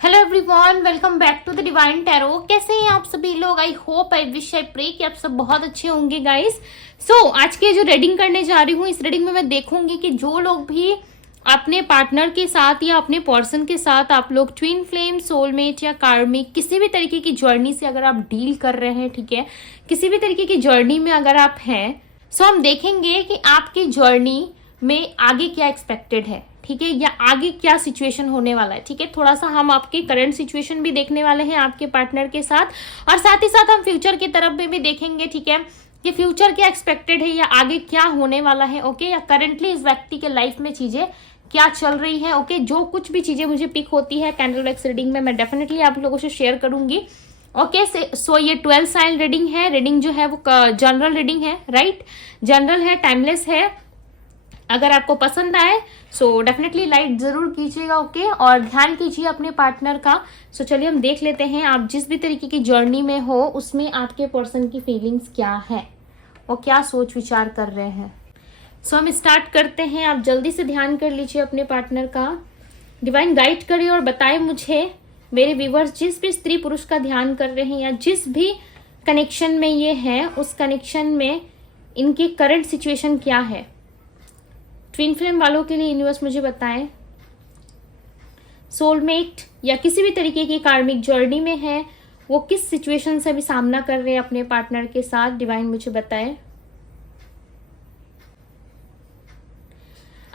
Hello everyone, welcome back to the divine tarot. कैसे हैं आप सभी लोग? I hope, I wish, I pray कि आप सब बहुत अच्छे होंगे गाइस। आज की जो रीडिंग करने जा रही हूँ, इस रीडिंग में मैं देखूंगी कि जो लोग भी अपने पार्टनर के साथ या अपने पर्सन के साथ, आप लोग ट्विन फ्लेम, सोलमेट या कार्मिक, किसी भी तरीके की जर्नी से अगर आप डील कर रहे हैं, ठीक है, किसी भी तरीके की जर्नी में अगर आप हैं, हम देखेंगे कि आपकी जर्नी में आगे क्या एक्सपेक्टेड है, ठीक है, या आगे क्या सिचुएशन होने वाला है। ठीक है, थोड़ा सा हम आपके करंट सिचुएशन भी देखने वाले हैं आपके पार्टनर के साथ, और साथ ही साथ हम फ्यूचर की तरफ में भी देखेंगे, ठीक है, कि फ्यूचर क्या एक्सपेक्टेड है या आगे क्या होने वाला है। ओके, या करंटली इस व्यक्ति के लाइफ में चीजें क्या चल रही है। ओके, जो कुछ भी चीजें मुझे पिक होती है कैंडल एक्स रीडिंग में, मैं डेफिनेटली आप लोगों से शेयर करूंगी। ओके, सो ये 12 साइन रीडिंग है। रीडिंग जो है वो जनरल रीडिंग है, राइट, जनरल है, टाइमलेस है। अगर आपको पसंद आए सो डेफिनेटली लाइक जरूर कीजिएगा। ओके, और ध्यान कीजिए अपने पार्टनर का। चलिए हम देख लेते हैं आप जिस भी तरीके की जर्नी में हो उसमें आपके पर्सन की फीलिंग्स क्या है और क्या सोच विचार कर रहे हैं। हम स्टार्ट करते हैं। आप जल्दी से ध्यान कर लीजिए अपने पार्टनर का। डिवाइन गाइड करिए और बताए मुझे मेरे व्यूवर्स, जिस भी स्त्री पुरुष का ध्यान कर रहे हैं या जिस भी कनेक्शन में ये है, उस कनेक्शन में इनकी करंट सिचुएशन क्या है। ट्विन फ्लेम वालों के लिए यूनिवर्स मुझे बताएं, सोलमेट या किसी भी तरीके की कार्मिक जर्नी में है, वो किस सिचुएशन से भी सामना कर रहे हैं अपने पार्टनर के साथ। डिवाइन मुझे बताएं।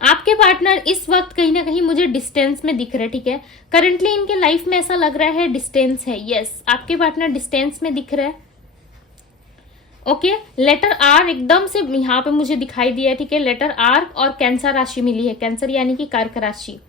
आपके पार्टनर इस वक्त कहीं ना कहीं मुझे डिस्टेंस में दिख रहे हैं, ठीक है, करंटली इनके लाइफ में ऐसा लग रहा है डिस्टेंस है। यस, आपके पार्टनर डिस्टेंस में दिख रहे हैं। ओके, लेटर आर एकदम से यहाँ पे मुझे दिखाई दिया है, ठीक है, लेटर आर और कैंसर राशि मिली है, कैंसर यानी कि कर्क राशि।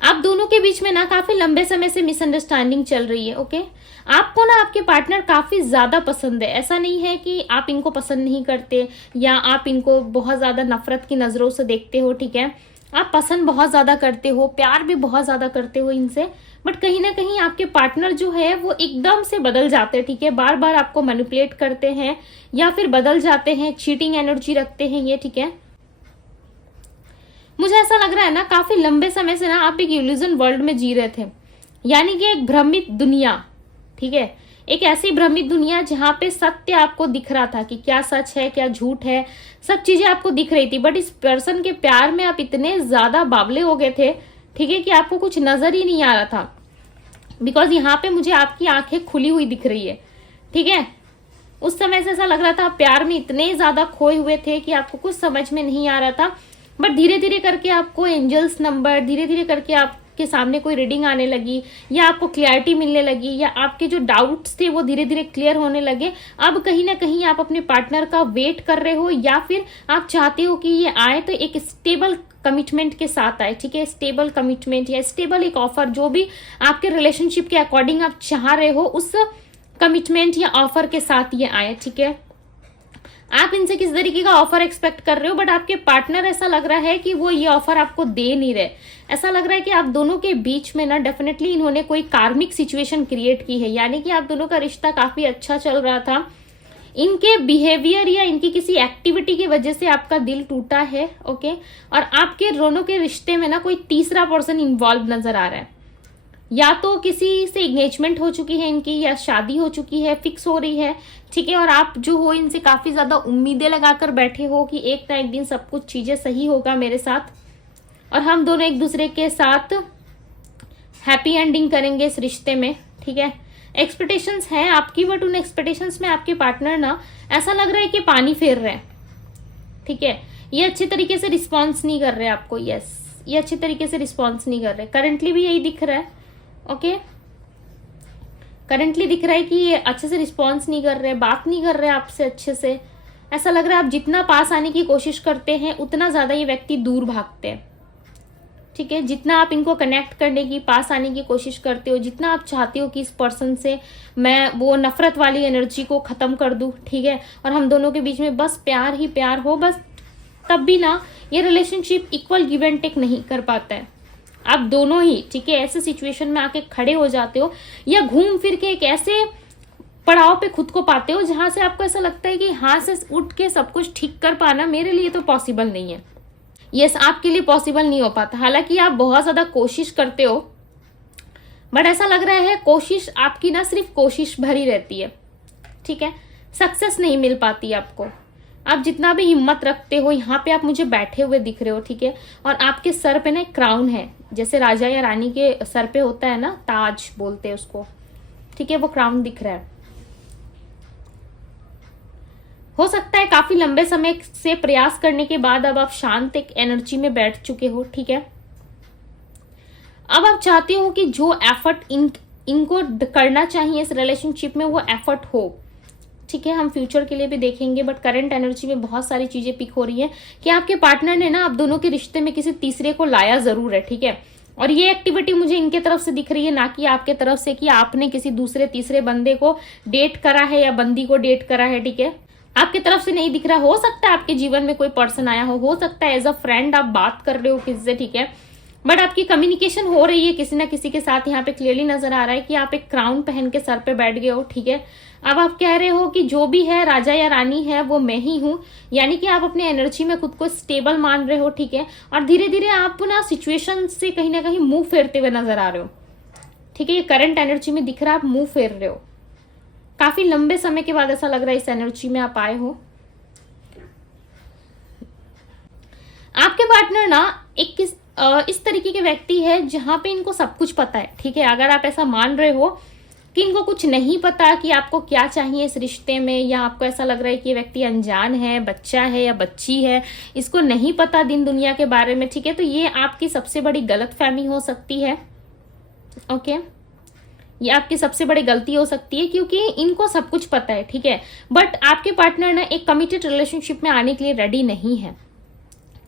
आप दोनों के बीच में ना काफी लंबे समय से मिसअंडरस्टैंडिंग चल रही है। ओके, आपको ना आपके पार्टनर काफी ज्यादा पसंद है। ऐसा नहीं है कि आप इनको पसंद नहीं करते या आप इनको बहुत ज्यादा नफरत की नजरों से देखते हो, ठीक है, आप पसंद बहुत ज्यादा करते हो, प्यार भी बहुत ज्यादा करते हो इनसे, बट कहीं ना कहीं आपके पार्टनर जो है वो एकदम से बदल जाते हैं, ठीक है, बार बार आपको मैनिपुलेट करते हैं या फिर बदल जाते हैं, चीटिंग एनर्जी रखते हैं ये, ठीक है। मुझे ऐसा लग रहा है ना काफी लंबे समय से ना आप एक इल्यूजन वर्ल्ड में जी रहे थे, यानी कि एक भ्रमित दुनिया, ठीक है, एक ऐसी भ्रमित दुनिया जहां पे सत्य आपको दिख रहा था कि क्या सच है क्या झूठ है, सब चीजें आपको दिख रही थी, बट इस पर्सन के प्यार में आप इतने ज्यादा बावले हो गए थे, ठीक है, कि आपको कुछ नजर ही नहीं आ रहा था। बिकॉज यहाँ पे मुझे आपकी आंखें खुली हुई दिख रही है, ठीक है। उस समय से ऐसा लग रहा था आप प्यार में इतने ज्यादा खोए हुए थे कि आपको कुछ समझ में नहीं आ रहा था, बट धीरे धीरे करके आपको एंजल्स नंबर, धीरे धीरे करके आपके सामने कोई रीडिंग आने लगी या आपको क्लैरिटी मिलने लगी या आपके जो डाउट्स थे वो धीरे धीरे क्लियर होने लगे। अब कहीं ना कहीं आप अपने पार्टनर का वेट कर रहे हो या फिर आप चाहते हो कि ये आए तो एक स्टेबल कमिटमेंट के साथ आए, ठीक है, स्टेबल कमिटमेंट या स्टेबल एक ऑफर, जो भी आपके रिलेशनशिप के अकॉर्डिंग आप चाह रहे हो उस कमिटमेंट या ऑफर के साथ ये आए, ठीक है। आप इनसे किस तरीके का ऑफर एक्सपेक्ट कर रहे हो, बट आपके पार्टनर ऐसा लग रहा है कि वो ये ऑफर आपको दे नहीं रहे। ऐसा लग रहा है कि आप दोनों के बीच में ना डेफिनेटली इन्होंने कोई कार्मिक सिचुएशन क्रिएट की है, यानी कि आप दोनों का रिश्ता काफी अच्छा चल रहा था, इनके बिहेवियर या इनकी किसी एक्टिविटी की वजह से आपका दिल टूटा है। ओके, और आपके दोनों के रिश्ते में ना कोई तीसरा पर्सन इन्वॉल्व नजर आ रहा है, या तो किसी से एंगेजमेंट हो चुकी है इनकी या शादी हो चुकी है, फिक्स हो रही है, ठीक है, और आप जो हो इनसे काफी ज्यादा उम्मीदें लगाकर बैठे हो कि एक ना एक दिन सब कुछ चीजें सही होगा मेरे साथ और हम दोनों एक दूसरे के साथ हैप्पी एंडिंग करेंगे इस रिश्ते में, ठीक है। एक्सपेक्टेशंस हैं आपकी, बट उन एक्सपेक्टेशंस में आपके पार्टनर ना ऐसा लग रहा है कि पानी फेर रहे हैं, ठीक है, ये अच्छे तरीके से रिस्पॉन्स नहीं कर रहे आपको। यस, ये अच्छे तरीके से रिस्पॉन्स नहीं कर रहे, करंटली भी यही दिख रहा है। ओके, करंटली दिख रहा है कि ये अच्छे से रिस्पॉन्स नहीं कर रहे, बात नहीं कर रहे आपसे अच्छे से। ऐसा लग रहा है आप जितना पास आने की कोशिश करते हैं उतना ज्यादा ये व्यक्ति दूर भागते हैं, ठीक है। जितना आप इनको कनेक्ट करने की, पास आने की कोशिश करते हो, जितना आप चाहते हो कि इस पर्सन से मैं वो नफरत वाली एनर्जी को खत्म कर दूं, ठीक है, और हम दोनों के बीच में बस प्यार ही प्यार हो, बस तब भी ना ये relationship equal give and take नहीं कर पाता है। आप दोनों ही, ठीक है, ऐसे सिचुएशन में आके खड़े हो जाते हो या घूम फिर के एक ऐसे पड़ाव पे खुद को पाते हो जहां से आपको ऐसा लगता है कि हाथ से उठ के सब कुछ ठीक कर पाना मेरे लिए तो पॉसिबल नहीं है। यस, आपके लिए पॉसिबल नहीं हो पाता, हालांकि आप बहुत ज्यादा कोशिश करते हो, बट ऐसा लग रहा है कोशिश आपकी ना सिर्फ कोशिश भरी रहती है, ठीक है, सक्सेस नहीं मिल पाती आपको। आप जितना भी हिम्मत रखते हो, यहाँ पे आप मुझे बैठे हुए दिख रहे हो, ठीक है, और आपके सर पे ना एक क्राउन है, जैसे राजा या रानी के सर पे होता है ना, ताज बोलते हैं उसको, ठीक है, वो क्राउन दिख रहा है। हो सकता है काफी लंबे समय से प्रयास करने के बाद अब आप शांत एक एनर्जी में बैठ चुके हो, ठीक है। अब आप चाहते हो कि जो एफर्ट इनको करना चाहिए इस रिलेशनशिप में वो एफर्ट हो, ठीक है। हम फ्यूचर के लिए भी देखेंगे, बट करंट एनर्जी में बहुत सारी चीजें पिक हो रही है कि आपके पार्टनर ने ना आप दोनों के रिश्ते में किसी तीसरे को लाया जरूर है, ठीक है। और ये एक्टिविटी मुझे इनके तरफ से दिख रही है, ना कि आपके तरफ से कि आपने किसी दूसरे तीसरे बंदे को डेट करा है या बंदी को डेट करा है, ठीक है। आपकी तरफ से नहीं दिख रहा। हो सकता है आपके जीवन में कोई पर्सन आया हो सकता है एज अ फ्रेंड आप बात कर रहे हो किसी से, ठीक है, बट आपकी कम्युनिकेशन हो रही है किसी ना किसी के साथ। यहाँ पे क्लियरली नजर आ रहा है कि आप एक क्राउन पहन के सर पे बैठ गए हो, ठीक है। अब आप कह रहे हो कि जो भी है राजा या रानी है वो मैं ही हूं, यानी कि आप अपने एनर्जी में खुद को स्टेबल मान रहे हो, ठीक है। और धीरे धीरे आप ना सिचुएशन से कहीं ना कहीं मुंह फेरते हुए नजर आ रहे हो, ठीक है। ये करंट एनर्जी में दिख रहा है, आप मुंह फेर रहे हो। काफी लंबे समय के बाद ऐसा लग रहा है इस एनर्जी में आप आए हो। आपके पार्टनर ना एक इस तरीके के व्यक्ति है जहां पे इनको सब कुछ पता है, ठीक है। अगर आप ऐसा मान रहे हो कि इनको कुछ नहीं पता कि आपको क्या चाहिए इस रिश्ते में, या आपको ऐसा लग रहा है कि ये व्यक्ति अनजान है, बच्चा है या बच्ची है, इसको नहीं पता दिन दुनिया के बारे में, ठीक है, तो ये आपकी सबसे बड़ी गलतफहमी हो सकती है, ओके। ये आपकी सबसे बड़ी गलती हो सकती है क्योंकि इनको सब कुछ पता है, ठीक है, बट आपके पार्टनर ना एक कमिटेड रिलेशनशिप में आने के लिए रेडी नहीं है।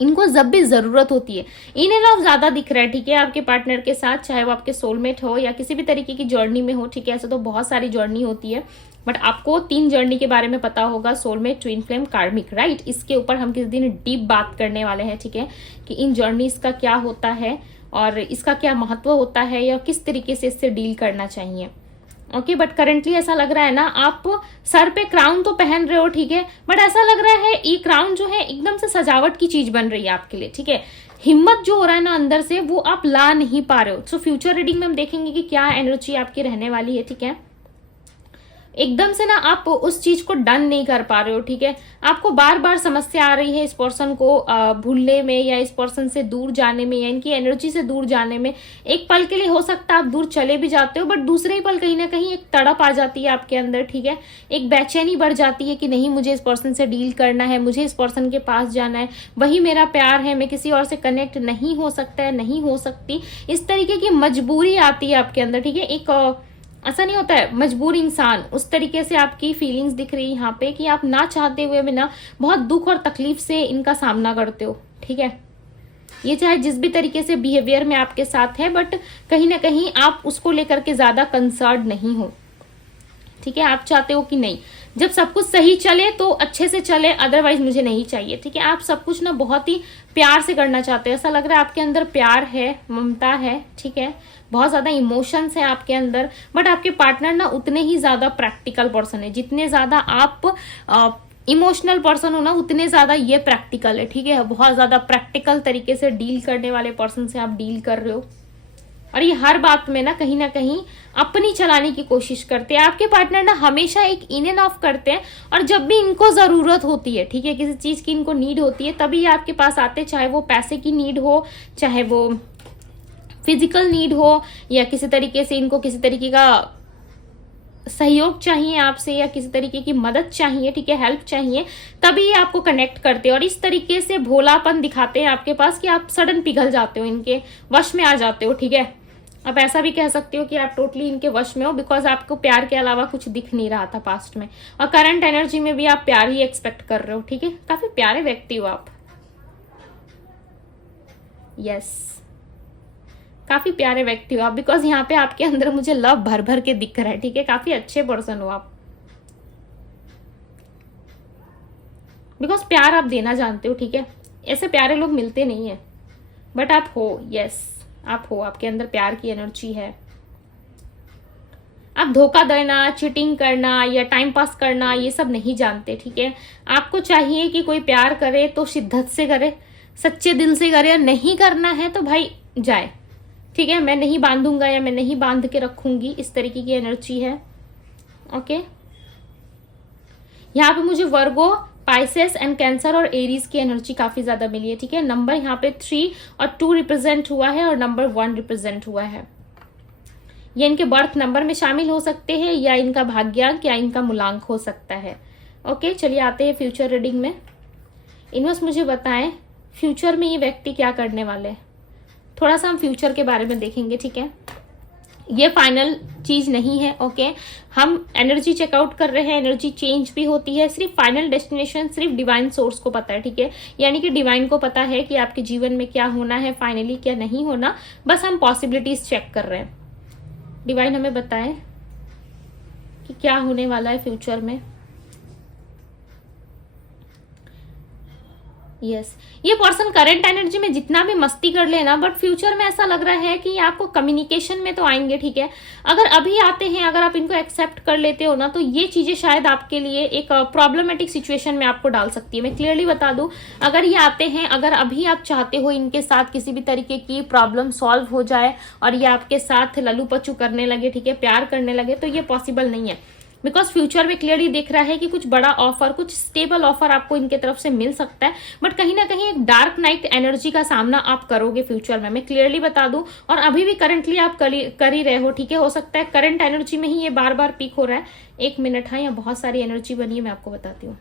इनको जब भी जरूरत होती है, इन एंड ऑफ ज्यादा दिख रहा है, ठीक है, आपके पार्टनर के साथ, चाहे वो आपके सोलमेट हो या किसी भी तरीके की जर्नी में हो, ठीक है। ऐसे तो बहुत सारी जर्नी होती है, बट आपको 3 जर्नी के बारे में पता होगा, सोलमेट, ट्विन फ्लेम, कार्मिक, राइट। इसके ऊपर हम किसी दिन डीप बात करने वाले हैं, ठीक है, कि इन जर्नीज का क्या होता है और इसका क्या महत्व होता है या किस तरीके से इससे डील करना चाहिए, ओके। बट करंटली ऐसा लग रहा है ना आप सर पे क्राउन तो पहन रहे हो, ठीक है, बट ऐसा लग रहा है ये क्राउन जो है एकदम से सजावट की चीज बन रही है आपके लिए, ठीक है। हिम्मत जो हो रहा है ना अंदर से वो आप ला नहीं पा रहे हो। सो फ्यूचर रीडिंग में हम देखेंगे कि क्या एनर्जी आपकी रहने वाली है, ठीक है। एकदम से ना आप उस चीज को डन नहीं कर पा रहे हो, ठीक है। आपको बार बार समस्या आ रही है इस पर्सन को भूलने में या इस पर्सन से दूर जाने में या इनकी एनर्जी से दूर जाने में। एक पल के लिए हो सकता है आप दूर चले भी जाते हो, बट दूसरे ही पल कहीं ना कहीं एक तड़प आ जाती है आपके अंदर, ठीक है। एक बेचैनी बढ़ जाती है कि नहीं, मुझे इस पर्सन से डील करना है, मुझे इस पर्सन के पास जाना है, वही मेरा प्यार है, मैं किसी और से कनेक्ट नहीं हो सकता है, नहीं हो सकती। इस तरीके की मजबूरी आती है आपके अंदर, ठीक है। एक ऐसा नहीं होता है मजबूर इंसान, उस तरीके से आपकी फीलिंग्स दिख रही है यहाँ पे कि आप ना चाहते हुए भी ना बहुत दुख और तकलीफ से इनका सामना करते हो, ठीक है। ये चाहे जिस भी तरीके से बिहेवियर में आपके साथ है, बट कहीं ना कहीं आप उसको लेकर के ज्यादा कंसर्न नहीं हो, ठीक है। आप चाहते हो कि नहीं, जब सब कुछ सही चले तो अच्छे से चले, अदरवाइज मुझे नहीं चाहिए, ठीक है। आप सब कुछ ना बहुत ही प्यार से करना चाहते हो। ऐसा लग रहा है आपके अंदर प्यार है, ममता है, ठीक है, बहुत ज्यादा इमोशंस है आपके अंदर। बट आपके पार्टनर ना उतने ही ज्यादा प्रैक्टिकल पर्सन है। जितने ज्यादा आप इमोशनल पर्सन हो ना, उतने ज्यादा ये प्रैक्टिकल है, ठीक है। बहुत ज्यादा प्रैक्टिकल तरीके से डील करने वाले पर्सन से आप डील कर रहे हो, और ये हर बात में ना कहीं अपनी चलाने की कोशिश करते हैं। आपके पार्टनर ना हमेशा एक इन एंड ऑफ करते हैं, और जब भी इनको जरूरत होती है, ठीक है, किसी चीज की इनको नीड होती है, तभी आपके पास आते हैं। चाहे वो पैसे की नीड हो, चाहे वो फिजिकल नीड हो, या किसी तरीके से इनको किसी तरीके का सहयोग चाहिए आपसे, या किसी तरीके की मदद चाहिए, ठीक है, हेल्प चाहिए, तभी ये आपको कनेक्ट करते हैं। और इस तरीके से भोलापन दिखाते हैं आपके पास कि आप सडन पिघल जाते हो, इनके वश में आ जाते हो, ठीक है। आप ऐसा भी कह सकते हो कि आप टोटली इनके वश में हो, बिकॉज आपको प्यार के अलावा कुछ दिख नहीं रहा था पास्ट में, और करंट एनर्जी में भी आप प्यार ही एक्सपेक्ट कर रहे हो, ठीक है। काफी प्यारे व्यक्ति हो आप, यस, काफी प्यारे व्यक्ति हो आप, बिकॉज यहाँ पे आपके अंदर मुझे लव भर भर के दिख रहा है, ठीक है। काफी अच्छे पर्सन हो आप, बिकॉज प्यार आप देना जानते हो, ठीक है। ऐसे प्यारे लोग मिलते नहीं है, बट आप हो, यस, आप हो, आपके अंदर प्यार की एनर्जी है। आप धोखा देना, चीटिंग करना या टाइम पास करना ये सब नहीं जानते, ठीक है। आपको चाहिए कि कोई प्यार करे तो शिद्दत से करे, सच्चे दिल से करे, और नहीं करना है तो भाई जाए, ठीक है, मैं नहीं बांधूंगा या मैं नहीं बांध के रखूंगी, इस तरीके की एनर्जी है। ओके, यहाँ पे मुझे वर्गो, पाइसेस एंड कैंसर और एरीज की एनर्जी काफी ज्यादा मिली है। ठीक है, नंबर यहाँ पे 3 और 2 रिप्रेजेंट हुआ है और नंबर 1 रिप्रेजेंट हुआ है। ये इनके बर्थ नंबर में शामिल हो सकते हैं या इनका भाग्यांक या इनका मूलांक हो सकता है। ओके, चलिए आते हैं फ्यूचर रीडिंग में। यूनिवर्स मुझे बताएं फ्यूचर में ये व्यक्ति क्या करने वाले हैं। थोड़ा सा हम फ्यूचर के बारे में देखेंगे। ठीक है, ये फाइनल चीज नहीं है। ओके, हम एनर्जी चेकआउट कर रहे हैं, एनर्जी चेंज भी होती है, सिर्फ फाइनल डेस्टिनेशन सिर्फ डिवाइन सोर्स को पता है। ठीक है, यानी कि डिवाइन को पता है कि आपके जीवन में क्या होना है, फाइनली क्या नहीं होना, बस हम पॉसिबिलिटीज चेक कर रहे हैं। डिवाइन हमें बताएं कि क्या होने वाला है फ्यूचर में। यस, ये पर्सन करंट एनर्जी में जितना भी मस्ती कर लेना, बट फ्यूचर में ऐसा लग रहा है कि ये आपको कम्युनिकेशन में तो आएंगे। ठीक है, अगर अभी आते हैं, अगर आप इनको एक्सेप्ट कर लेते हो ना, तो ये चीजें शायद आपके लिए एक प्रॉब्लमेटिक सिचुएशन में आपको डाल सकती है। मैं क्लियरली बता दूं, अगर ये आते हैं, अगर अभी आप चाहते हो इनके साथ किसी भी तरीके की प्रॉब्लम सॉल्व हो जाए और ये आपके साथ लल्लू पच्चू करने लगे, ठीक है, प्यार करने लगे, तो ये पॉसिबल नहीं है। बिकॉज फ्यूचर में क्लियरली दिख रहा है कि कुछ बड़ा ऑफर, कुछ स्टेबल ऑफर आपको इनके तरफ से मिल सकता है, बट कहीं ना कहीं एक डार्क नाइट एनर्जी का सामना आप करोगे फ्यूचर में। मैं क्लियरली बता दूं, और अभी भी करंटली आप कर ही रहे हो। ठीक है, हो सकता है करंट एनर्जी में ही ये बार बार पीक हो रहा है। 1 मिनट, हाँ, यहाँ बहुत सारी एनर्जी बनी है, मैं आपको बताती हूँ।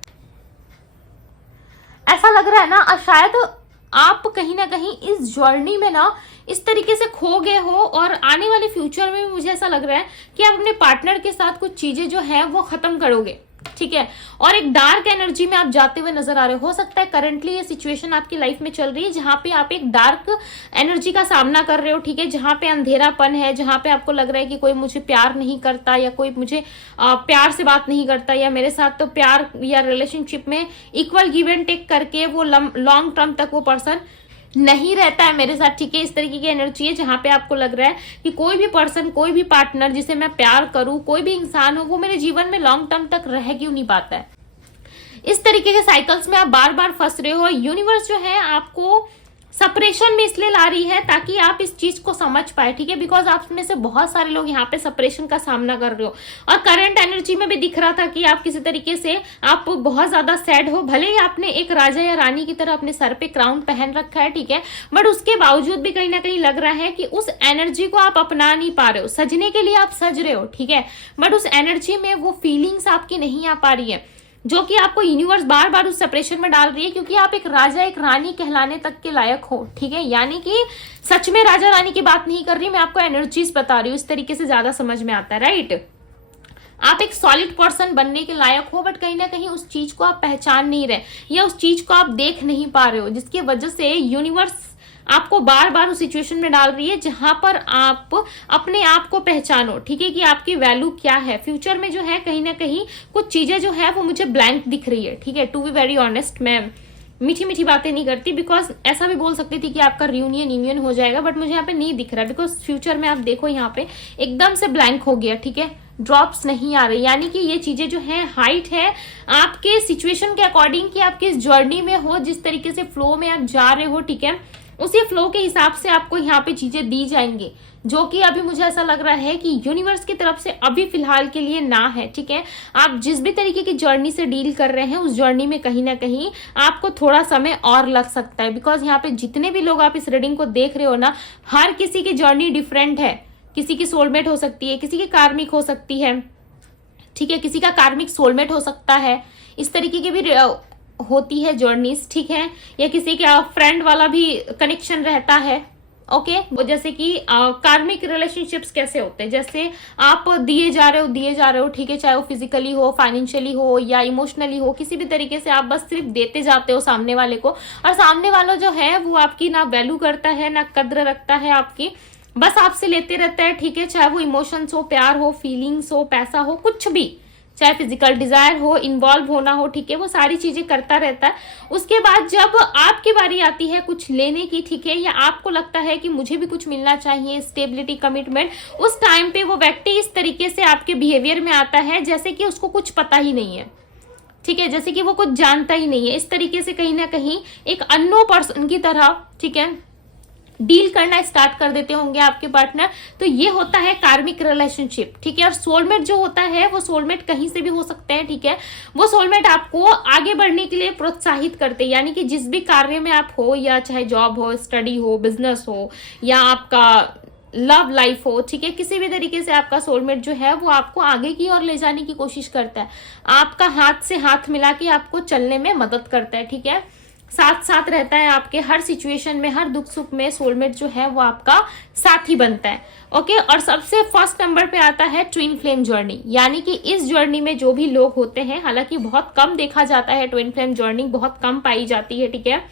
ऐसा लग रहा है ना, शायद आप कहीं ना कहीं इस जर्नी में ना इस तरीके से खो गए हो, और आने वाले फ्यूचर में भी मुझे ऐसा लग रहा है कि आप अपने पार्टनर के साथ कुछ चीजें जो है वो खत्म करोगे। ठीक है, और एक डार्क एनर्जी में आप जाते हुए नजर आ रहे हो सकता है करंटली ये सिचुएशन आपकी लाइफ में चल रही है जहां पे आप एक डार्क एनर्जी का सामना कर रहे हो। ठीक है, जहां पे अंधेरापन है, जहां पे आपको लग रहा है कि कोई मुझे प्यार नहीं करता, या कोई मुझे प्यार से बात नहीं करता, या मेरे साथ तो प्यार या रिलेशनशिप में इक्वल गिव एंड टेक करके वो लॉन्ग टर्म तक वो पर्सन नहीं रहता है मेरे साथ। ठीक है, इस तरीके की एनर्जी है जहां पे आपको लग रहा है कि कोई भी पर्सन, कोई भी पार्टनर जिसे मैं प्यार करूं, कोई भी इंसान हो, वो मेरे जीवन में लॉन्ग टर्म तक रह क्यों नहीं पाता है। इस तरीके के साइकिल्स में आप बार बार फंस रहे हो। यूनिवर्स जो है आपको सेपरेशन में इसलिए ला रही है ताकि आप इस चीज को समझ पाए। ठीक है, बिकॉज आप में से बहुत सारे लोग यहाँ पे सेपरेशन का सामना कर रहे हो, और करंट एनर्जी में भी दिख रहा था कि आप किसी तरीके से आप बहुत ज्यादा सैड हो। भले ही आपने एक राजा या रानी की तरह अपने सर पे क्राउन पहन रखा है, ठीक है, बट उसके बावजूद भी कहीं ना कहीं लग रहा है कि उस एनर्जी को आप अपना नहीं पा रहे हो। सजने के लिए आप सज रहे हो, ठीक है, बट उस एनर्जी में वो फीलिंग्स आपकी नहीं आ पा रही है, जो कि आपको यूनिवर्स बार बार उस सेपरेशन में डाल रही है, क्योंकि आप एक राजा एक रानी कहलाने तक के लायक हो। ठीक है, यानी कि सच में राजा रानी की बात नहीं कर रही, मैं आपको एनर्जीज बता रही हूँ, इस तरीके से ज्यादा समझ में आता है, राइट। आप एक सॉलिड पर्सन बनने के लायक हो, बट कहीं ना कहीं उस चीज को आप पहचान नहीं रहे, या उस चीज को आप देख नहीं पा रहे हो, जिसकी वजह से यूनिवर्स आपको बार बार उस सिचुएशन में डाल रही है जहां पर आप अपने आप को पहचानो। ठीक है, कि आपकी वैल्यू क्या है। फ्यूचर में जो है कहीं ना कहीं कुछ चीजें जो है वो मुझे ब्लैंक दिख रही है। ठीक है, टू बी वेरी ऑनेस्ट, मैं मीठी मीठी बातें नहीं करती, बिकॉज ऐसा भी बोल सकती थी कि आपका रियूनियन हो जाएगा, बट मुझे यहाँ पे नहीं दिख रहा, बिकॉज फ्यूचर में आप देखो यहाँ पे एकदम से ब्लैंक हो गया। ठीक है, ड्रॉप्स नहीं आ रहे, यानी कि ये चीजें जो है हाइट है आपके सिचुएशन के अकॉर्डिंग, कि आप किस जर्नी में हो, जिस तरीके से फ्लो में आप जा रहे हो, ठीक है, उसी फ्लो के हिसाब से आपको यहाँ पे चीजें दी जाएंगी, जो कि अभी मुझे ऐसा लग रहा है कि यूनिवर्स की तरफ से अभी फिलहाल के लिए ना है। ठीक है, आप जिस भी तरीके की जर्नी से डील कर रहे हैं, उस जर्नी में कहीं ना कहीं आपको थोड़ा समय और लग सकता है, बिकॉज यहाँ पे जितने भी लोग आप इस रीडिंग को देख रहे हो ना, हर किसी की जर्नी डिफरेंट है। किसी की सोलमेट हो सकती है, किसी की कार्मिक हो सकती है, ठीक है, किसी का कार्मिक सोलमेट हो सकता है, इस तरीके की भी होती है जर्नीज। ठीक है, या किसी का फ्रेंड वाला भी कनेक्शन रहता है। ओके, वो जैसे कि कार्मिक रिलेशनशिप्स कैसे होते हैं, जैसे आप दिए जा रहे हो, ठीक है, चाहे वो फिजिकली हो, फाइनेंशियली हो, या इमोशनली हो, किसी भी तरीके से आप बस सिर्फ देते जाते हो सामने वाले को, और सामने वाला जो है वो आपकी ना वैल्यू करता है, ना कद्र रखता है आपकी, बस आपसे लेते रहता है। ठीक है, चाहे वो इमोशंस हो, प्यार हो, फीलिंग्स हो, पैसा हो, कुछ भी, चाहे फिजिकल डिजायर हो, इन्वॉल्व होना हो, ठीक है, वो सारी चीजें करता रहता है। उसके बाद जब आपकी बारी आती है कुछ लेने की, ठीक है, या आपको लगता है कि मुझे भी कुछ मिलना चाहिए, स्टेबिलिटी, कमिटमेंट, उस टाइम पे वो व्यक्ति इस तरीके से आपके बिहेवियर में आता है जैसे कि उसको कुछ पता ही नहीं है। ठीक है, जैसे कि वो कुछ जानता ही नहीं है। इस तरीके से कहीं ना कहीं एक अननोन पर्सन की तरह, ठीक है, डील करना स्टार्ट कर देते होंगे आपके पार्टनर। तो ये होता है कार्मिक रिलेशनशिप, ठीक है। और सोलमेट जो होता है वो सोलमेट कहीं से भी हो सकते हैं, ठीक है। वो सोलमेट आपको आगे बढ़ने के लिए प्रोत्साहित करते हैं, यानी कि जिस भी कार्य में आप हो, या चाहे जॉब हो, स्टडी हो, बिजनेस हो, या आपका लव लाइफ हो, ठीक है, किसी भी तरीके से आपका सोलमेट जो है वो आपको आगे की ओर ले जाने की कोशिश करता है, आपका हाथ से हाथ मिला के आपको चलने में मदद करता है, ठीक है। साथ साथ रहता है आपके हर सिचुएशन में, हर दुख सुख में सोलमेट जो है वो आपका साथी बनता है, ओके। और सबसे फर्स्ट नंबर पे आता है ट्विन फ्लेम जर्नी, यानी कि इस जर्नी में जो भी लोग होते हैं, हालांकि बहुत कम देखा जाता है, ट्विन फ्लेम जर्नी बहुत कम पाई जाती है, ठीक है।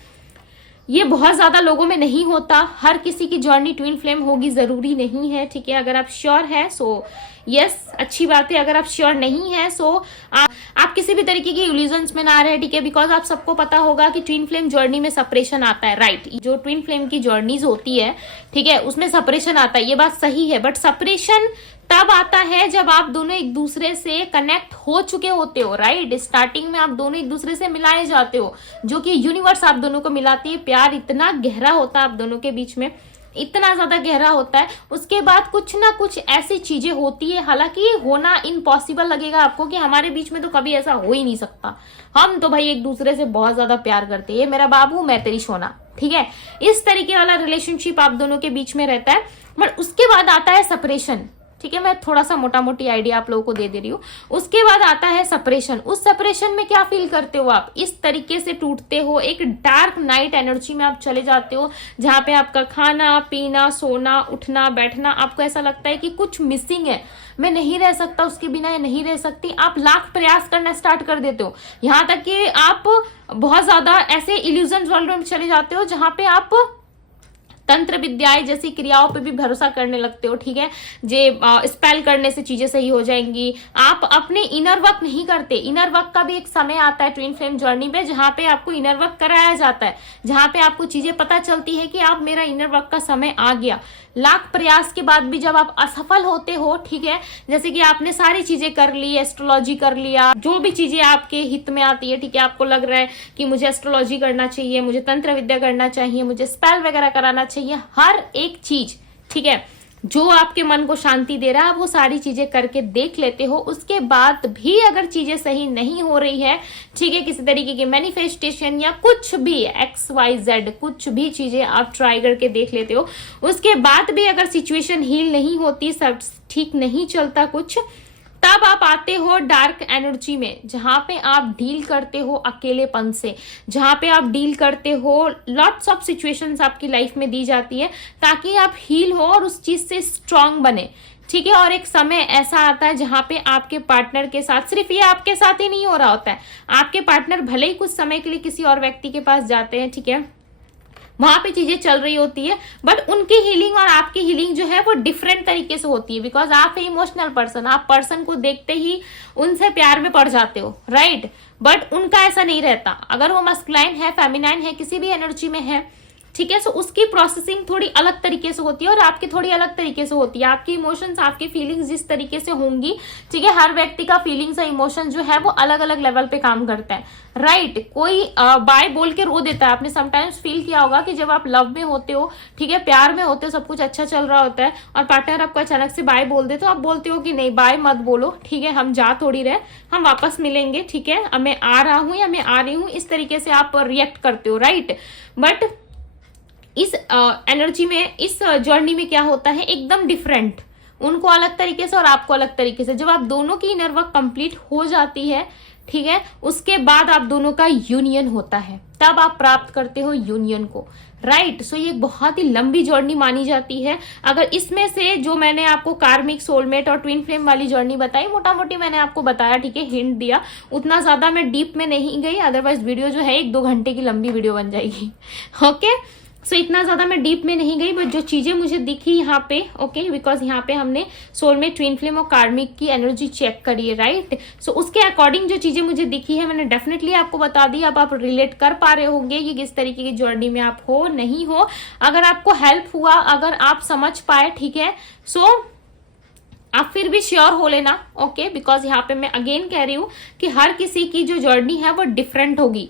ये बहुत ज्यादा लोगों में नहीं होता, हर किसी की जर्नी ट्विन फ्लेम होगी जरूरी नहीं है, ठीक है। अगर आप श्योर है सो यस, अच्छी बात है। अगर आप श्योर नहीं है सो आप किसी भी तरीके की इल्यूजन्स में ना रहे, ठीक है। बिकॉज आप सबको पता होगा कि ट्विन फ्लेम जर्नी में सेपरेशन आता है, राइट। जो ट्विन फ्लेम की जर्नीज होती है, ठीक है, उसमें सेपरेशन आता है, ये बात सही है। बट सेपरेशन तब आता है जब आप दोनों एक दूसरे से कनेक्ट हो चुके होते हो, राइट। स्टार्टिंग में आप दोनों एक दूसरे से मिलाए जाते हो, जो कि यूनिवर्स आप दोनों को मिलाती है। प्यार इतना गहरा होता है आप दोनों के बीच में, इतना ज्यादा गहरा होता है। उसके बाद कुछ ना कुछ ऐसी चीजें होती है, हालांकि होना इम्पॉसिबल लगेगा आपको कि हमारे बीच में तो कभी ऐसा हो ही नहीं सकता, हम तो भाई एक दूसरे से बहुत ज्यादा प्यार करते हैं, ये मेरा बाबू मैं तेरी सोना, ठीक है। इस तरीके वाला रिलेशनशिप आप दोनों के बीच में रहता है। बट उसके बाद आता है सेपरेशन, ठीक है। मैं थोड़ा सा मोटा मोटी आइडिया आप लोगों को दे रही हूँ। उसके बाद आता है सेपरेशन। उस सेपरेशन में क्या फील करते हो आप? इस तरीके से टूटते हो, एक डार्क नाइट एनर्जी में आप चले जाते हो, जहां पे आपका खाना पीना, सोना, उठना, बैठना, आपको ऐसा लगता है कि कुछ मिसिंग है, मैं नहीं रह सकता उसके बिना, या नहीं रह सकती। आप लाख प्रयास करना स्टार्ट कर देते हो, यहां तक कि आप बहुत ज्यादा ऐसे इल्यूजन वर्ल्ड में चले जाते हो जहां पे आप तंत्र विद्याएं जैसी क्रियाओं पे भी भरोसा करने लगते हो, ठीक है। जे स्पेल करने से चीजें सही हो जाएंगी। आप अपने इनर वर्क नहीं करते। इनर वर्क का भी एक समय आता है ट्विन फ्लेम जर्नी में, जहां पे आपको इनर वर्क कराया जाता है, जहां पे आपको चीजें पता चलती है कि आप मेरा इनर वर्क का समय आ गया। लाख प्रयास के बाद भी जब आप असफल होते हो, ठीक है, जैसे कि आपने सारी चीजें कर ली, एस्ट्रोलॉजी कर लिया, जो भी चीजें आपके हित में आती है, ठीक है, आपको लग रहा है कि मुझे एस्ट्रोलॉजी करना चाहिए, मुझे तंत्र विद्या करना चाहिए, मुझे स्पेल वगैरह कराना चाहिए, हर एक चीज, ठीक है, जो आपके मन को शांति दे रहा है, आप वो सारी चीजें करके देख लेते हो। उसके बाद भी अगर चीजें सही नहीं हो रही है, ठीक है, किसी तरीके की मैनिफेस्टेशन या कुछ भी XYZ कुछ भी चीजें आप ट्राई करके देख लेते हो, उसके बाद भी अगर सिचुएशन हील नहीं होती, सब ठीक नहीं चलता कुछ, तब आप आते हो डार्क एनर्जी में, जहां पे आप डील करते हो अकेलेपन से, जहां पे आप डील करते हो, लॉट्स ऑफ सिचुएशंस आपकी लाइफ में दी जाती है ताकि आप हील हो और उस चीज से स्ट्रांग बने, ठीक है। और एक समय ऐसा आता है जहां पे आपके पार्टनर के साथ, सिर्फ ये आपके साथ ही नहीं हो रहा होता है, आपके पार्टनर भले ही कुछ समय के लिए किसी और व्यक्ति के पास जाते हैं, ठीक है, वहां पे चीजें चल रही होती है, बट उनकी हीलिंग और आपकी हीलिंग जो है वो डिफरेंट तरीके से होती है। बिकॉज आप है इमोशनल पर्सन, आप पर्सन को देखते ही उनसे प्यार में पड़ जाते हो, राइट। बट उनका ऐसा नहीं रहता। अगर वो मस्कुलाइन है, फेमिनाइन है, किसी भी एनर्जी में है, ठीक है, सो उसकी प्रोसेसिंग थोड़ी अलग तरीके से होती है और आपकी थोड़ी अलग तरीके से होती है। आपकी इमोशंस, आपकी फीलिंग्स जिस तरीके से होंगी, ठीक है, हर व्यक्ति का फीलिंग्स और इमोशन जो है वो अलग अलग लेवल पे काम करता है, राइट। कोई बाय बोल के रो देता है। आपने समटाइम्स फील किया होगा कि जब आप लव में होते हो, ठीक है, प्यार में होते हो, सब कुछ अच्छा चल रहा होता है और पार्टनर आपको अचानक से बाय बोल दे, तो आप बोलते हो कि नहीं बाय मत बोलो, ठीक है, हम जा थोड़ी रहे, हम वापस मिलेंगे, ठीक है, अब मैं आ रहा हूं या मैं आ रही हूं, इस तरीके से आप रिएक्ट करते हो, राइट। बट इस एनर्जी में, इस जर्नी में क्या होता है, एकदम डिफरेंट, उनको अलग तरीके से और आपको अलग तरीके से। जब आप दोनों की इनर वर्क कंप्लीट हो जाती है, ठीक है, उसके बाद आप दोनों का यूनियन होता है, तब आप प्राप्त करते हो यूनियन को, राइट। सो ये बहुत ही लंबी जर्नी मानी जाती है। अगर इसमें से जो मैंने आपको कार्मिक, सोलमेट और ट्विन फ्लेम वाली जर्नी बताई, मोटा मोटी मैंने आपको बताया, ठीक है, हिंट दिया, उतना ज्यादा मैं डीप में नहीं गई, अदरवाइज वीडियो जो है 1-2 घंटे की लंबी वीडियो बन जाएगी, ओके। सो इतना ज्यादा मैं डीप में नहीं गई, बट जो चीजें मुझे दिखी यहाँ पे, ओके, बिकॉज यहाँ पे हमने सोलमेट, ट्विन फ्लेम और कार्मिक की एनर्जी चेक करी है, राइट। सो उसके अकॉर्डिंग जो चीजें मुझे दिखी है मैंने डेफिनेटली आपको बता दी। अब आप रिलेट कर पा रहे होंगे कि किस तरीके की जर्नी में आप हो, नहीं हो। अगर आपको हेल्प हुआ, अगर आप समझ पाए, ठीक है, सो आप फिर भी श्योर हो लेना, ओके, बिकॉज यहाँ पे मैं अगेन कह रही हूँ कि हर किसी की जो जर्नी है वो डिफरेंट होगी,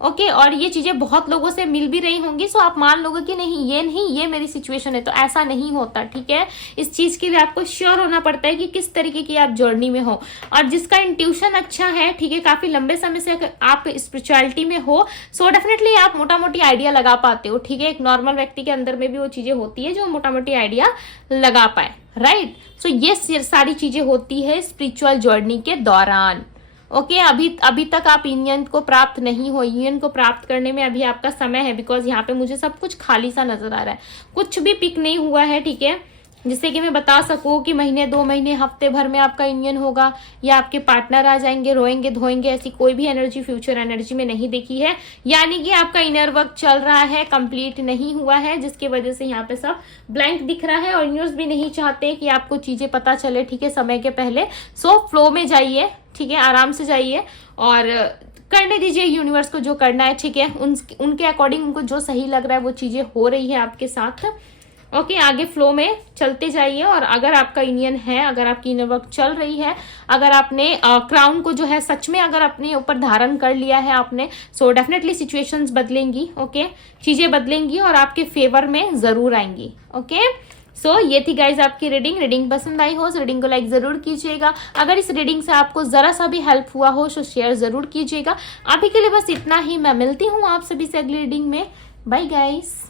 ओके और ये चीजें बहुत लोगों से मिल भी रही होंगी, सो आप मान लोगे कि नहीं ये मेरी सिचुएशन है, तो ऐसा नहीं होता, ठीक है। इस चीज के लिए आपको श्योर होना पड़ता है कि किस तरीके की आप जर्नी में हो। और जिसका इंट्यूशन अच्छा है, ठीक है, काफी लंबे समय से आप स्पिरिचुअलिटी में हो, सो डेफिनेटली आप मोटा मोटी आइडिया लगा पाते हो, ठीक है। एक नॉर्मल व्यक्ति के अंदर में भी वो चीजें होती है जो मोटा मोटी आइडिया लगा पाए, राइट। सो ये सारी चीजें होती है स्पिरिचुअल जर्नी के दौरान। ओके अभी तक आप यूनियन को प्राप्त नहीं हो, यूनियन को प्राप्त करने में अभी आपका समय है, बिकॉज यहाँ पे मुझे सब कुछ खाली सा नजर आ रहा है, कुछ भी पिक नहीं हुआ है, ठीक है, जिससे कि मैं बता सकूं कि महीने 2 महीने हफ्ते भर में आपका यूनियन होगा या आपके पार्टनर आ जाएंगे, रोएंगे धोएंगे, ऐसी कोई भी एनर्जी फ्यूचर एनर्जी में नहीं देखी है। यानी कि आपका इनर वर्क चल रहा है, कंप्लीट नहीं हुआ है, जिसकी वजह से यहाँ पे सब ब्लैंक दिख रहा है। और यूनिवर्स भी नहीं चाहते कि आपको चीजें पता चले, ठीक है, समय के पहले। सो फ्लो में जाइए, ठीक है, आराम से जाइए और करने दीजिए यूनिवर्स को जो करना है, ठीक है। उनके अकॉर्डिंग उनको जो सही लग रहा है वो चीजें हो रही है आपके साथ। ओके आगे फ्लो में चलते जाइए। और अगर आपका यूनियन है, अगर आपकी इनर वर्क चल रही है, अगर आपने क्राउन को जो है सच में अगर अपने ऊपर धारण कर लिया है आपने, सो डेफिनेटली सिचुएशंस बदलेंगी, ओके चीजें बदलेंगी और आपके फेवर में जरूर आएंगी। ओके सो ये थी गाइज आपकी रीडिंग पसंद आई हो तो रीडिंग को लाइक जरूर कीजिएगा। अगर इस रीडिंग से आपको जरा सा भी हेल्प हुआ हो तो शेयर जरूर कीजिएगा। अभी के लिए बस इतना ही, मैं मिलती हूँ आप सभी से अगली रीडिंग में। Bye guys.